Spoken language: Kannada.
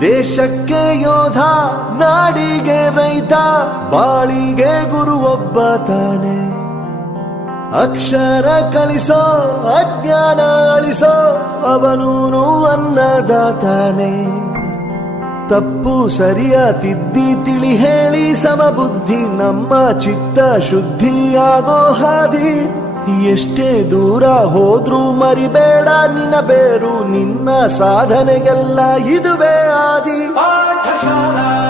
ದೇಶಕ್ಕೆ ಯೋಧ, ನಾಡಿಗೆ ರೈತ, ಬಾಳಿಗೆ ಗುರು ಒಬ್ಬ ತಾನೆ. ಅಕ್ಷರ ಕಲಿಸೋ, ಅಜ್ಞಾನ ಅಳಿಸೋ, ಅವನೂನು ಅನ್ನದಾತಾನೆ. ತಪ್ಪು ಸರಿಯ ತಿದ್ದಿ ತಿಳಿ ಹೇಳಿ ಸಮಬುದ್ಧಿ ನಮ್ಮ ಚಿತ್ತ ಶುದ್ಧಿಯಾಗೋ ಹಾದಿ. ಎಷ್ಟೇ ದೂರ ಹೋದ್ರೂ ಮರಿಬೇಡ ನಿನ್ನ ಬೇರು, ನಿನ್ನ ಸಾಧನೆಗೆಲ್ಲ ಇದುವೇ ಆದಿ. ಪಾಠಶಾಲಾ